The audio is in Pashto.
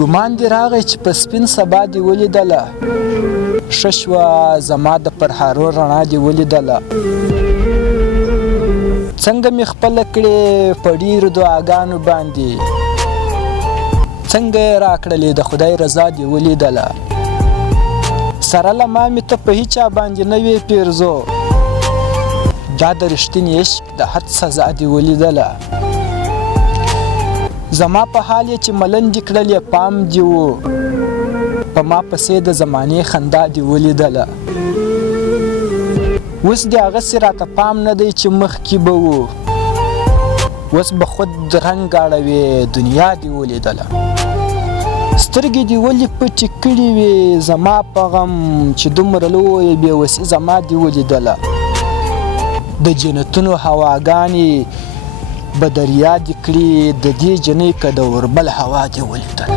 ګمان دې راغی چې په سپین سبا دې ولیدله ښه شوه زما د پرهارو رڼا دې ولیدله څنګه مې خپله کړې په ډېرو دعاګانو باندې څنګه یې راکړلې د خدای رضا دې ولیدله سره له ما مې ته په هیچا باندې نه وې پیرزو دا د رښتینې عشق د حد سزا دې ولیدله زما په حال یې چې ملن دې کړلې پام دې و په ما پسې د زمانې خندا دې ولیدله اوس دې هغسې راته پام نه دی چې مخکې به و اوس به خود رنګ اړوې دنیا دې ولیدله سترګې دې ولې پټې کړې وې زما په غم چې دومره لویه بېوسي زما دې ولیدله د جنتونو هواګانې به دریا دې کړي د دې جنۍ که د اوربل هوا دې ولیدله